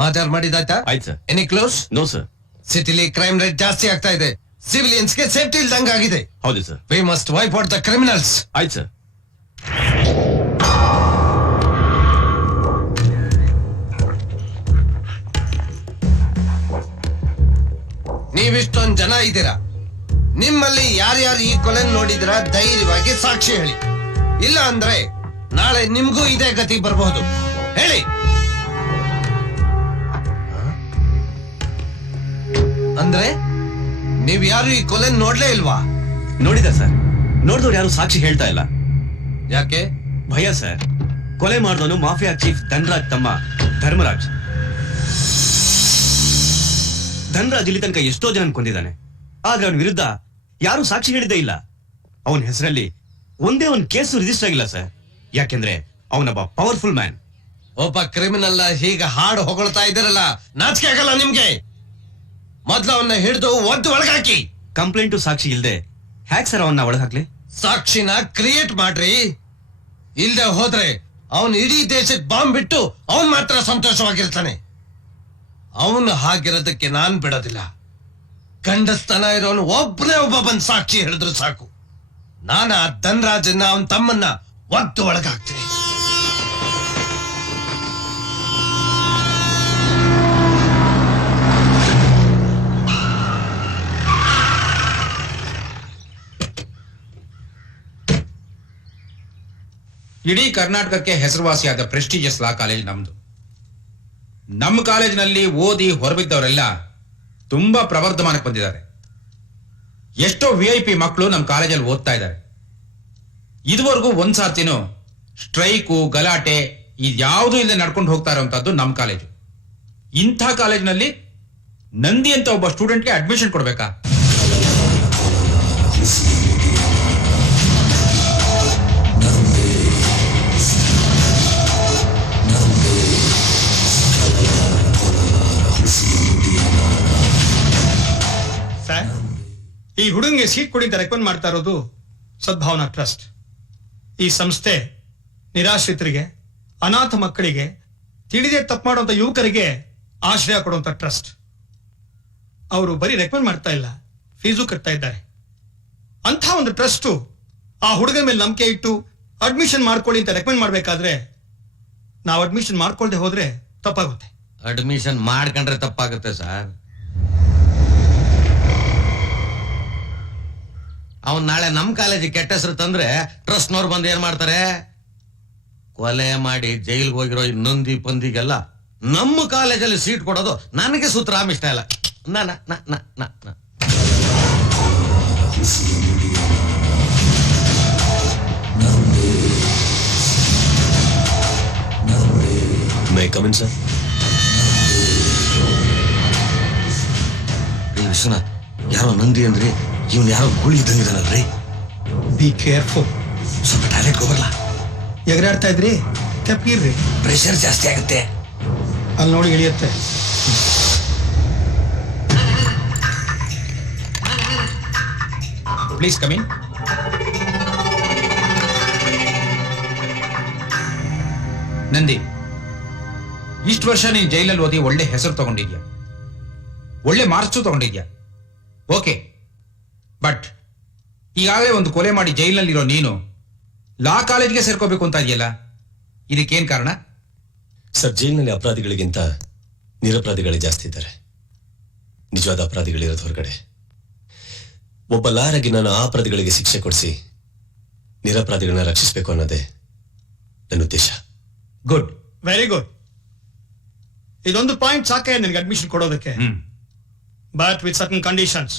ಮಾತಾಡ್ ಮಾಡಿದಾಯ್ತಾ? ಆಯ್ತು sir. Any close? No sir. ಸಿಟಿಲಿ ಕ್ರೈಮ್ ರೇಟ್ ಜಾಸ್ತಿ ಆಗ್ತಾ ಇದೆ. ಸಿವಿಲಿಯನ್ಸ್ ಗೆ ಸೇಫ್ಟಿ ಇಲ್ದಂಗ ಆಗಿದೆ. ಹೌದು sir. We must wipe out the criminals. ಆಯ್ತು ಸರ್. ನೀವಿಷ್ಟೊಂದ್ ಜನ ಇದ್ದೀರಾ. ನಿಮ್ಮಲ್ಲಿ ಯಾರ್ಯಾರು ಈ ಕೊಲೆ ನೋಡಿದಿರಾ ಧೈರ್ಯವಾಗಿ ಸಾಕ್ಷಿ ಹೇಳಿ. ಇಲ್ಲ ಅಂದ್ರೆ ನಾಳೆ ನಿಮ್ಗೂ ಇದೇ ಗತಿ ಬರಬಹುದು. ಹೇಳಿ. ಅಂದ್ರೆ ನೀವ್ ಯಾರು ಈ ಕೊಲೆ ನೋಡ್ಲೇ ಇಲ್ವಾ? ನೋಡಿದ ಸರ್. ನೋಡಿದವ್ರು ಯಾರು ಸಾಕ್ಷಿ ಹೇಳ್ತಾ ಇಲ್ಲ. ಯಾಕೆ? ಭಯ ಸರ್. ಕೊಲೆ ಮಾಡಿದವನು ಮಾಫಿಯಾ ಚೀಫ್ ಧನ್ರಾಜ್ ತಮ್ಮ ಧರ್ಮರಾಜ್. ಧನ್ರಾಜ್ ಇಲ್ಲಿ ತನಕ ಎಷ್ಟೋ ಜನ ಕೊಂದಿದ್ದಾನೆ. ಆದ್ರೆ ಅವನ ವಿರುದ್ಧ ಯಾರು ಸಾಕ್ಷಿ ಹೇಳಿದ್ದೇ ಇಲ್ಲ. ಅವನ ಹೆಸರಲ್ಲಿ ಒಂದೇ ಒಂದು ಕೇಸು ರಿಜಿಸ್ಟರ್ ಆಗಿಲ್ಲ ಸರ್. ಯಾಕೆಂದ್ರೆ ಅವನೊಬ್ಬ ಪವರ್ಫುಲ್ ಮ್ಯಾನ್. ಒಬ್ಬ ಕ್ರಿಮಿನಲ್ ಹೀಗ ಹಾಡು ಹೊಗಳ್ತಾ ಇದ್ದೀರಲ್ಲ, ನಾಚಿಕೆ ಆಗಲ್ಲ ನಿಮ್ಗೆ? ಮೊದ್ಲು ಅವನ್ನ ಹಿಡಿದು ಒದ್ದು ಒಳಗಾಕಿ. ಕಂಪ್ಲೇಂಟು ಸಾಕ್ಷಿ ಇಲ್ದೆ ಹ್ಯಾಕ್ ಸರ್ ಅವನ್ನ ಒಳಗಾಕ್ಲಿ? ಸಾಕ್ಷಿನ ಕ್ರಿಯೇಟ್ ಮಾಡ್ರಿ. ಇಲ್ದೆ ಹೋದ್ರೆ ಅವನ್ ಇಡೀ ದೇಶಕ್ಕೆ ಬಾಂಬ್ ಬಿಟ್ಟು ಅವನ್ ಮಾತ್ರ ಸಂತೋಷವಾಗಿರ್ತಾನೆ. ಅವನು ಹಾಗಿರೋದಕ್ಕೆ ನಾನ್ ಬಿಡೋದಿಲ್ಲ. ಗಂಡಸ್ತನ ಇರೋನು ಒಬ್ಬನೇ ಒಬ್ಬ ಬಂದ್ ಸಾಕ್ಷಿ ಹೇಳಿದ್ರು ಸಾಕು. ನಾನ ಧನ್ರಾಜನ್ನ ಅವನ್ ತಮ್ಮನ್ನ ಒದ್ದು ಒಳಗಾಗ್ತೀನಿ. ಇಡೀ ಕರ್ನಾಟಕಕ್ಕೆ ಹೆಸರುವಾಸಿಯಾದ ಪ್ರೆಸ್ಟೀಜಿಯಸ್ ಲಾ ಕಾಲೇಜ್ ನಮ್ದು. ನಮ್ಮ ಕಾಲೇಜಿನಲ್ಲಿ ಓದಿ ಹೊರಬಿದ್ದವರೆಲ್ಲ ತುಂಬಾ ಪ್ರವರ್ಧಮಾನಕ್ಕೆ ಬಂದಿದ್ದಾರೆ. ಎಷ್ಟೋ VIP ಮಕ್ಕಳು ನಮ್ಮ ಕಾಲೇಜಲ್ಲಿ ಓದ್ತಾ ಇದ್ದಾರೆ. ಇದುವರೆಗೂ ಒಂದ್ಸಾರ್ತಿನೂ ಸ್ಟ್ರೈಕು ಗಲಾಟೆ ಇದ್ಯಾವುದೂ ಇಲ್ಲದೆ ನಡ್ಕೊಂಡು ಹೋಗ್ತಾ ಇರುವಂತದ್ದು ನಮ್ಮ ಕಾಲೇಜು. ಇಂಥ ಕಾಲೇಜಿನಲ್ಲಿ ನಂದಿ ಅಂತ ಒಬ್ಬ ಸ್ಟೂಡೆಂಟ್ಗೆ ಅಡ್ಮಿಷನ್ ಕೊಡ್ಬೇಕಾ? ಸರ್, ಈ ಹುಡುಗನಿಗೆ ಸೀಟ್ ಕೊಡಿ ಅಂತ ರೆಕಮೆಂಡ್ ಮಾಡ್ತಾ ಇರೋದು ಸದ್ಭಾವನಾ ಟ್ರಸ್ಟ್. ಈ ಸಂಸ್ಥೆ ನಿರಾಶ್ರಿತರಿಗೆ, ಅನಾಥ ಮಕ್ಕಳಿಗೆ, ತಿಳಿದೇ ತಪ್ಪು ಮಾಡುವಂತ ಯುವಕರಿಗೆ ಆಶ್ರಯ ಕೊಡುವಂತ ಟ್ರಸ್ಟ್. ಅವರು ಬರೀ ರೆಕಮೆಂಡ್ ಮಾಡ್ತಾ ಇಲ್ಲ, ಫೀಸು ಕಟ್ತಾ ಇದ್ದಾರೆ. ಅಂಥ ಒಂದು ಟ್ರಸ್ಟು ಆ ಹುಡುಗನ ಮೇಲೆ ನಂಬಿಕೆ ಇಟ್ಟು ಅಡ್ಮಿಷನ್ ಮಾಡ್ಕೊಳ್ಳಿ ಅಂತ ರೆಕಮೆಂಡ್ ಮಾಡ್ಬೇಕಾದ್ರೆ ನಾವು ಅಡ್ಮಿಷನ್ ಮಾಡ್ಕೊಳ್ದೆ ಹೋದ್ರೆ ತಪ್ಪಾಗುತ್ತೆ. ಅಡ್ಮಿಷನ್ ಮಾಡ್ಕೊಂಡ್ರೆ ತಪ್ಪಾಗುತ್ತೆ ಸರ್. ಅವನ್ ನಾಳೆ ನಮ್ ಕಾಲೇಜಿಗೆ ಕೆಟ್ಟ ಹೆಸರು ತಂದ್ರೆ ಟ್ರಸ್ಟ್ನವ್ರು ಬಂದು ಏನ್ ಮಾಡ್ತಾರೆ? ಕೊಲೆ ಮಾಡಿ ಜೈಲ್ಗೆ ಹೋಗಿರೋ ಇನ್ನೊಂದಿ ಪಂದಿಗೆಲ್ಲ ನಮ್ಮ ಕಾಲೇಜಲ್ಲಿ ಸೀಟ್ ಕೊಡೋದು ನನಗೆ ಸುತರಾಮ್ ಇಷ್ಟ ಇಲ್ಲ. May come in sir. Vishwanath, ಯಾರೋ ನಂದಿ ಅಂದ್ರಿ, ಇವನ್ ಯಾರೋ ಗುಳಿ ಇದ್ದಂಗಿದಾನಲ್ರಿ. Be careful. ಸ್ವಲ್ಪ ಟಾಯ್ಲೆಟ್ ಹೋಗಲ್ಲ. ಎಗರಾಡ್ತಾ ಇದ್ರಿ, ತಪ್ಪಿರ್ರಿ. ಪ್ರೆಷರ್ ಜಾಸ್ತಿ ಆಗುತ್ತೆ. ಅಲ್ಲಿ ನೋಡಿ ಇಳಿಯುತ್ತೆ. Please come in. ನಂದಿ, ಇಷ್ಟು ವರ್ಷ ನೀನ್ ಜೈಲಲ್ಲಿ ಓದಿ ಒಳ್ಳೆ ಹೆಸರು ತಗೊಂಡಿದ್ಯಾ, ಒಳ್ಳೆ ಮಾರ್ಕ್ಸು ತಗೊಂಡಿದ್ಯಾ. ಓಕೆ, ಬಟ್ ಈಗಾಗಲೇ ಒಂದು ಕೊಲೆ ಮಾಡಿ ಜೈಲಿನಲ್ಲಿರೋ ನೀನು ಲಾ ಕಾಲೇಜ್ಗೆ ಸೇರ್ಕೋಬೇಕು ಅಂತ ಇದೆಯಲ್ಲ, ಇದಕ್ಕೇನ್ ಕಾರಣ? ಸರ್, ಜೈಲಿನಲ್ಲಿ ಅಪರಾಧಿಗಳಿಗಿಂತ ನಿರಪರಾಧಿಗಳೇ ಜಾಸ್ತಿ ಇದ್ದಾರೆ. ನಿಜವಾದ ಅಪರಾಧಿಗಳಿರೋದು ಹೊರಗಡೆ. ಒಬ್ಬ ಲಾಯರಾಗಿ ನಾನು ಆ ಅಪರಾಧಿಗಳಿಗೆ ಶಿಕ್ಷೆ ಕೊಡಿಸಿ ನಿರಪರಾಧಿಗಳನ್ನ ರಕ್ಷಿಸಬೇಕು ಅನ್ನೋದೇ ನನ್ನ ಉದ್ದೇಶ. Good, very good. ಇದೊಂದು ಪಾಯಿಂಟ್ ಸಾಕೆ ನಿನಗೆ ಅಡ್ಮಿಷನ್ ಕೊಡೋದಕ್ಕೆ. But with certain conditions.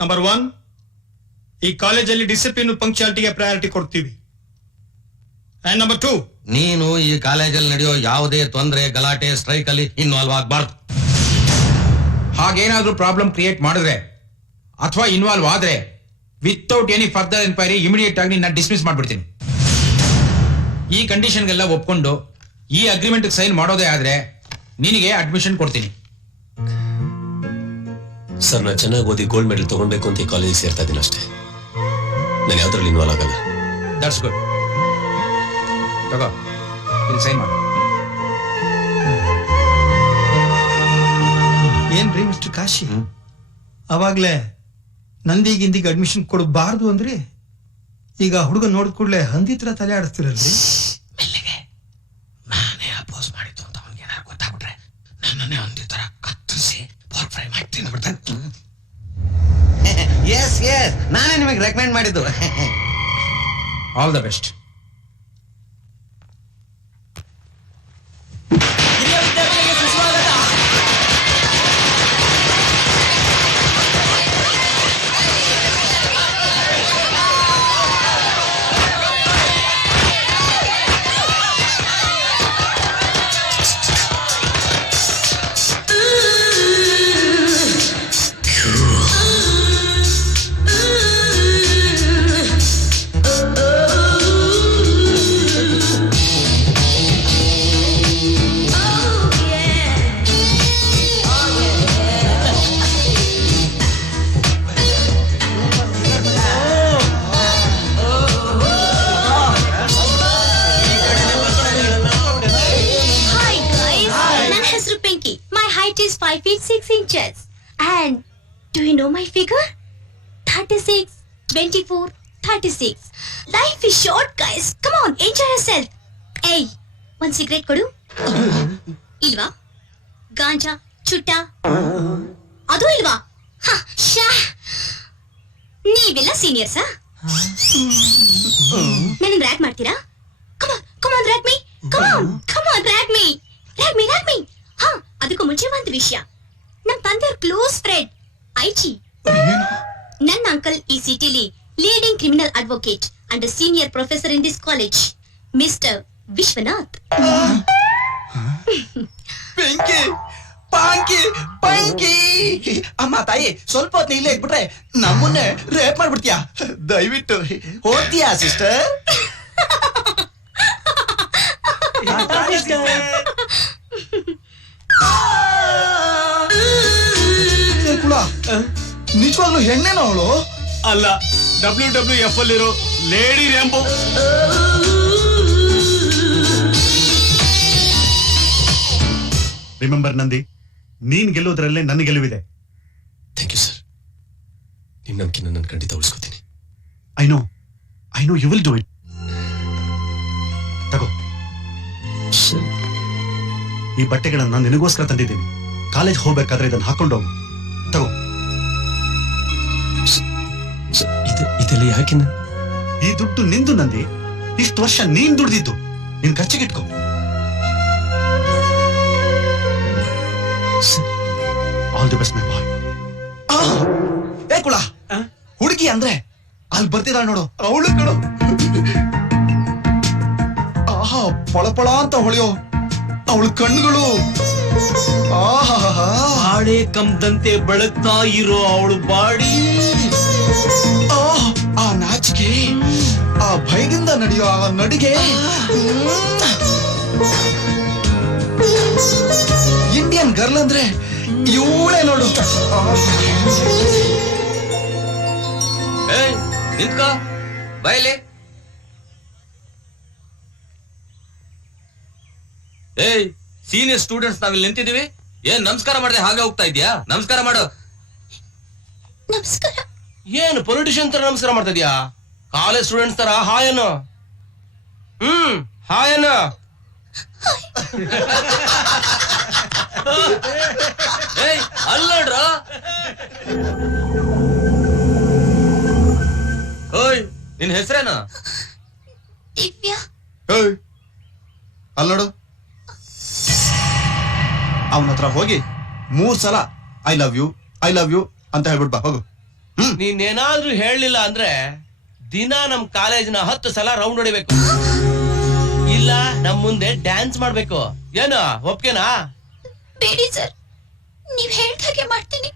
Number 1, ಈ ಕಾಲೇಜಲ್ಲಿ ಡಿಸಿಪ್ಲಿನ್ ಪಂಕ್ಚುಯಾಲಿಟಿಗೆ ಪ್ರಯಾರಿಟಿ ಕೊಡ್ತೀವಿ. ಅಂಡ್ ನಂಬರ್ 2, ನೀನು ಈ ಕಾಲೇಜಲ್ಲಿ ನಡೆಯೋ ಯಾವುದೇ ತೊಂದರೆ, ಗಲಾಟೆ, ಸ್ಟ್ರೈಕ್ ಅಲ್ಲಿ ಇನ್ವಾಲ್ವ್ ಆಗಬಾರ್ದು. ಹಾಗೇನಾದ್ರೂ ಪ್ರಾಬ್ಲಮ್ ಕ್ರಿಯೇಟ್ ಮಾಡಿದ್ರೆ ಅಥವಾ ಇನ್ವಾಲ್ವ್ ಆದ್ರೆ without any further enquiry immediate ಆಗಿ ನಾನು ಡಿಸ್ಮಿಸ್ ಮಾಡ್ಬಿಡ್ತೀನಿ. ಈ ಕಂಡೀಷನ್ಗೆಲ್ಲ ಒಪ್ಕೊಂಡು ಈ ಅಗ್ರಿಮೆಂಟ್ ಸೈನ್ ಮಾಡೋದೇ ಆದ್ರೆ ನಿನಗೆ ಅಡ್ಮಿಷನ್ ಕೊಡ್ತೀನಿ. ಸರ್, ನಾನು ಚೆನ್ನಾಗಿ ಓದಿ ಗೋಲ್ಡ್ ಮೆಡಲ್ ತಗೊಳ್ಬೇಕು ಅಂತ ಈ ಕಾಲೇಜಿಗೆ ಸೇರ್ತಾ ಇದ್ದೀನಿ ಅಷ್ಟೇ. ನಾನು ಯಾವ್ದ್ರಲ್ಲಿ ಇನ್ವಾಲ್ವ್ ಆಗಲ್ಲ. That's good. ತಗೋ, ಇಲ್ಲಿ ಸೈನ್ ಮಾಡು. ಮಿಸ್ಟರ್ ಕಾಶಿ, ಅವಾಗ್ಲೇ ನಂದಿ ಗಿಂದಿಗೆ ಅಡ್ಮಿಷನ್ ಕೊಡಬಾರ್ದು ಅಂದ್ರಿ, ಈಗ ಹುಡುಗ ನೋಡಿದ ಕೂಡಲೇ ಹಂದಿ ತರ ತಲೆ ಆಡಿಸ್ತಿರಲ್ರಿ. ನಾನೇ ಅಪೋಸ್ ಮಾಡಿದ್ದು ಅಂತ ಅವ್ನಿಗೆ ಏನಾರು ಗೊತ್ತಾಗ್ಬಿಟ್ರೆ ನನ್ನನ್ನೇ ಹಂದಿ ತರ ಕತ್ತರಿಸಿ ಪೋರ್ಕ್ ಫ್ರೈ ಮಾಡಿ ತಿಂದ್ಬಿಡ್ತಾನೆ. ಎಸ್ ನಾನೇ ನಿಮಗೆ ರೆಕಮೆಂಡ್ ಮಾಡಿದ್ದು. All the best. is 5 feet 6 inches. And do you know my figure? 36, 24, 36. Life is short, guys. Come on, enjoy yourself. Hey, one cigarette kodu. Ilva? Ganja? Chutta? Adu ilva? Ha, sha. ನೀವೆಲ್ಲ ಸೀನಿಯರ್ಸಾ? ನನ್ನ rag ಮಾಡ್ತೀರಾ? Come on, drag me. Come on, drag me. ಹಾ, ಅದಕ್ಕೂ ಮುಂಚೆ ಒಂದು ವಿಷಯ. ನಮ್ ತಂದೆಯವ್ರ close friend ಐಚಿ. ನನ್ನ ಅಂಕಲ್ ಈ ಸಿಟಿಲಿ leading criminal advocate and senior professor in this college, mister Vishwanath. ಬೆಂಕಿ ಪಾಂಕಿ ಪಂಕಿ. ಅಮ್ಮ ತಾಯಿ, ಸ್ವಲ್ಪ ಹೊತ್ತು ಇಲ್ಲೇ ಇಟ್ಬಿಟ್ರೆ ನಮ್ಮನ್ನೇ ರೇಪ್ ಮಾಡ್ಬಿಡ್ತೀಯಾ? ದಯವಿಟ್ಟು ಹೋಗ್ತೀಯಾ ಸಿಸ್ಟರ್? ನಿಜವಾಗ್ಲೂ ಹೆಣ್ಣೇನೋ ಅವಳು? ಅಲ್ಲ, WWF ಅಲ್ಲಿರೋ ಲೇಡಿ ರ್ಯಾಂಬೋ. ರಿಮೆಂಬರ್ ನಂದಿ, ನೀನ್ ಗೆಲ್ಲೋದ್ರಲ್ಲೇ ನನ್ನ ಗೆಲುವಿದೆ. Thank you sir. ನಿಮ್ ನಂಬಿಕೆ ನಾನು ಖಂಡಿತ ಉಳಿಸ್ಕೋತೀನಿ. I know you will do it. ತಗೋ, ಈ ಬಟ್ಟೆಗಳನ್ನ ನಿನಗೋಸ್ಕರ ತಂದಿದ್ದೀನಿ. ಕಾಲೇಜ್ ಹೋಗ್ಬೇಕಾದ್ರೆ ಇದನ್ನ ಹಾಕೊಂಡೋಗು. ತಗೋ. ಇದೆಲ್ಲ ಯಾಕೆ? ಈ ದುಡ್ಡು ನಿಂದು ನಂದಿ. ಇಷ್ಟು ವರ್ಷ ನೀನ್ ದುಡ್ದಿದ್ದು ನಿನ್ ಖರ್ಚಿಗಿಟ್ಕೋ. ಆಲ್ ದಿ ಬೆಸ್ಟ್ ಮೈ ಬಾಯ್. ಏ ಕುಳ, ಹುಡುಗಿ ಅಂದ್ರೆ ಅಲ್ಲಿ ಬರ್ತಿದ್ದಾಳ ನೋಡು, ಅವಳು ಕಣು. ಆಹಾ, ಪಳಪಳ ಅಂತ ಹೊಳೆಯೋ ಅವಳು ಕಣ್ಣುಗಳು. ಹಾಡೆ ಕಂಬದಂತೆ ಬೆಳಗ್ತಾ ಇರೋ ಅವಳು ಬಾಡಿ. ಆ ನಾಚಿಕೆ, ಆ ಭಯದಿಂದ ನಡೆಯೋ ಆ ನಡಿಗೆ. ಇಂಡಿಯನ್ ಗರ್ಲ್ ಅಂದ್ರೆ ಇವಳೇ ನೋಡು. ನಿಂತ್ಕ ಬಯಲೆ. ಏಯ್, ಸೀನಿಯರ್ ಸ್ಟೂಡೆಂಟ್ಸ್ ನಾವಿಲ್ಲಿ ನಿಂತಿದೀವಿ. ಏನ್ ನಮಸ್ಕಾರ ಮಾಡದೆ ಹಾಗೆ ಹೋಗ್ತಾ ಇದ್ಯಾ? ನಮಸ್ಕಾರ ಮಾಡು. ನಮಸ್ಕಾರ. ಏನು ಪೊಲಿಟಿಷಿಯನ್ ತರ ನಮಸ್ಕಾರ ಮಾಡ್ತಾ ಇದೀಯಾ? ಕಾಲೇಜ್ ಸ್ಟೂಡೆಂಟ್ಸ್ ತರ ಹಾಯನು. ಹಾಯನು. ಏಯ್, ಅಲ್ಲಡ್ರ. ಓಯ್, ನಿನ್ ಹೆಸರೇನ? ದಿವ್ಯಾ. ಅಲ್ ನೋಡು, ಅವನ ಹತ್ರ ಹೋಗಿ 3 ಸಲ ಐ ಲವ್ ಯು ಅಂತ ಹೇಳ್ಬಿಡ್ ಬಾ, ಹೋಗು. ನೀನೇನಾದ್ರೂ ಹೇಳಲಿಲ್ಲ ಅಂದ್ರೆ ದಿನ ನಮ್ ಕಾಲೇಜ್ನ 10 ಸಲ ರೌಂಡ್ ಹೊಡಿಬೇಕು, ಇಲ್ಲ ನಮ್ ಮುಂದೆ ಡ್ಯಾನ್ಸ್ ಮಾಡ್ಬೇಕು. ಏನು, ಒಪ್ಕೆನಾ? ಬೇಡಿ ಸರ್, ನೀವ್ ಹೇಳ್ದಾಗೆ ಮಾಡ್ತೀನಿ.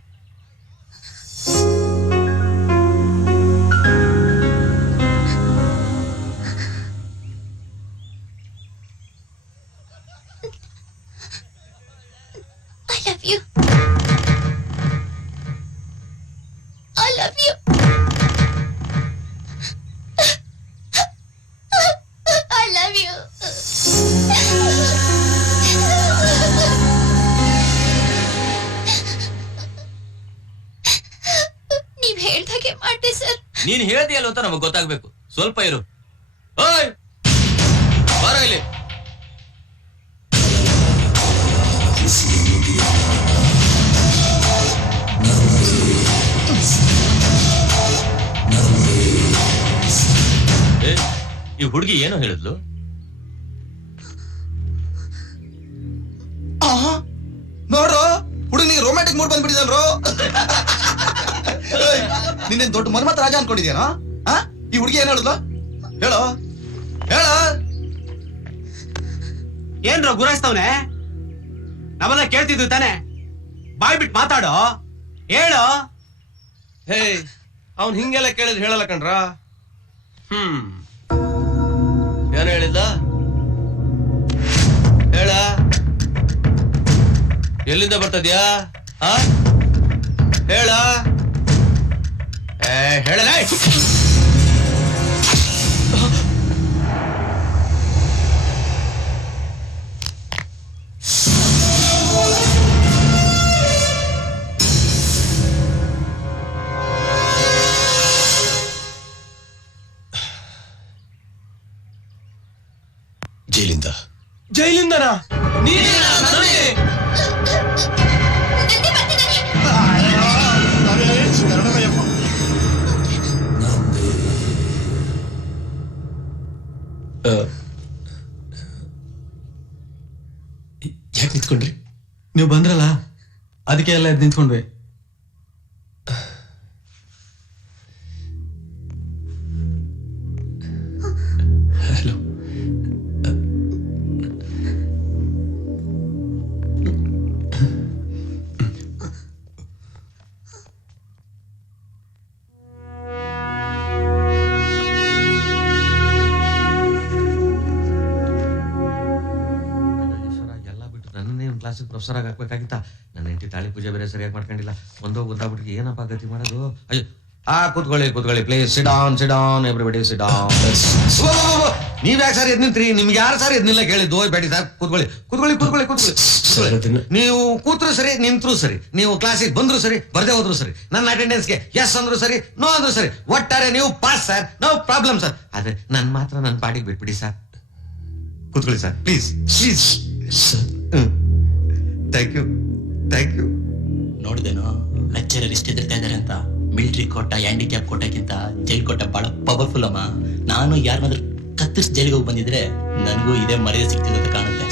I love you. I love you. ನೀನ್ ಹೇಳ್ದಿಯಲ್ಲ ಅಂತ ನಮಗ್ ಗೊತ್ತಾಗ್ಬೇಕು. ಸ್ವಲ್ಪ ಇರು. ಓಯ್ ಬಾರ ಇಲ್ಲಿ. ಈ ಹುಡುಗಿ ಏನೋ ಹೇಳಿದ್ಲು? ನೋಡ್ರು ಹುಡುಗನಿಗೆ ರೊಮ್ಯಾಂಟಿಕ್ ಮೂಡ್ ಬಂದ್ಬಿಟ್ಟಿದಲ್ರು. ನಿನ್ನೇನ್ ದೊಡ್ಡ ಮನ್ಮತ್ ರಾಜ ಅನ್ಕೊಂಡಿದ್ಯಾನೋ? ಈ ಹುಡುಗಿ ಏನ್ ಹೇಳುದ್ಲು? ಹೇಳೋ ಹೇಳೋ. ಏನ್ರೋ ಗುರಾಯಿಸ್ತವ್ನೆ? ನಾವೆಲ್ಲ ಕೇಳ್ತಿದ್ವಿ ತಾನೆ. ಬಾಯ್ ಬಿಟ್ಟು ಮಾತಾಡೋ, ಹೇಳೋ. ಹೇ, ಅವ್ನ್ ಹಿಂಗೆಲ್ಲ ಕೇಳಿದ್ರೆ ಹೇಳಲ್ಲ ಕಣ್ರ. ಏನ್ ಹೇಳಿದ್ದ ಹೇಳ. ಎಲ್ಲಿಂದ ಬರ್ತದ್ಯಾ? ಹೇಳ. ಹೇಳಲ್ಲ. ಜೈಲಿಂದ. ಜೈಲಿಂದನಾ? ಯಾಕೆ ನಿಂತ್ಕೊಂಡ್ರಿ? ನೀವು ಬಂದ್ರಲ್ಲ ಅದಕ್ಕೆ ಎಲ್ಲ ಎದ್ದು ನಿಂತ್ಕೊಂಡ್ವಿ. ಹಲೋ. ಕ್ಲಾಸಿಗೆ ಪ್ರೊಫೆಸರ್ ಆಗಿ ಹಾಕ್ಬೇಕಾಗಿತ್ತ. ನನ್ನ ಹೆಂಡತಿ ತಾಳಿ ಪೂಜೆ ಬೇರೆ ಸರಿಯಾಗಿ ಮಾಡ್ಕೊಂಡಿಲ್ಲ. ಒಂದೋ ಗೊತ್ತಾಗ್ಬಿಟ್ಟು ಏನಪ್ಪ ಗತಿ ಮಾಡೋದು. ಅಯ್ಯೋ ಕೂತ್ಕೊಳ್ಳಿ please. Sit down everybody sit down. ನೀವ್ ಯಾಕೆ ಸರ್ ಎದ್ ನಿಂತ್ರಿ? ನಿಮ್ಗೆ ಯಾರು ಸರ್ ಎದ್ನಿಲ್ಲ ಕೇಳಿದ್ದು? ಬೇಡಿ ಸರ್, ಕೂತ್ಕೊಳ್ಳಿ. ನೀವು ಕೂತ್ರು ಸರಿ, ನಿಂತ್ರು ಸರಿ, ನೀವು ಕ್ಲಾಸಿಗೆ ಬಂದ್ರು ಸರಿ, ಬರ್ದೇ ಹೋದ್ರು ಸರಿ, ನನ್ನ ಅಟೆಂಡೆನ್ಸ್ಗೆ ಎಸ್ ಅಂದ್ರು ಸರಿ, ನೋ ಅಂದ್ರು ಸರಿ, ಒಟ್ಟಾರೆ ನೀವು pass sir, no problem sir. ಆದ್ರೆ ನನ್ ಮಾತ್ರ ನನ್ನ ಪಾಡಿಗೆ ಬಿಟ್ಬಿಡಿ ಸರ್. ಕೂತ್ಕೊಳ್ಳಿ ಸರ್ ಪ್ಲೀಸ್. Thank you. ನೋಡಿದೇನೋ ಲೆಕ್ಚರರ್ ಇಷ್ಟ ಎದುರ್ತಾ ಇದಾರೆ ಅಂತ. ಮಿಲಿಟರಿ ಕೋಟ, ಹ್ಯಾಂಡಿಕ್ಯಾಪ್ ಕೋಟಕ್ಕಿಂತ ಜೈಲ್ ಕೋಟ ಬಹಳ ಪವರ್ಫುಲ್ ಅಮ್ಮ. ನಾನು ಯಾರನ್ನಾದ್ರೂ ಕತ್ತರಿಸಿ ಜೈಲಿಗೆ ಹೋಗಿ ಬಂದಿದ್ರೆ ನನಗೂ ಇದೇ ಮರ್ಯಾದೆ ಸಿಗ್ತಿದೆ ಅಂತ ಕಾಣುತ್ತೆ.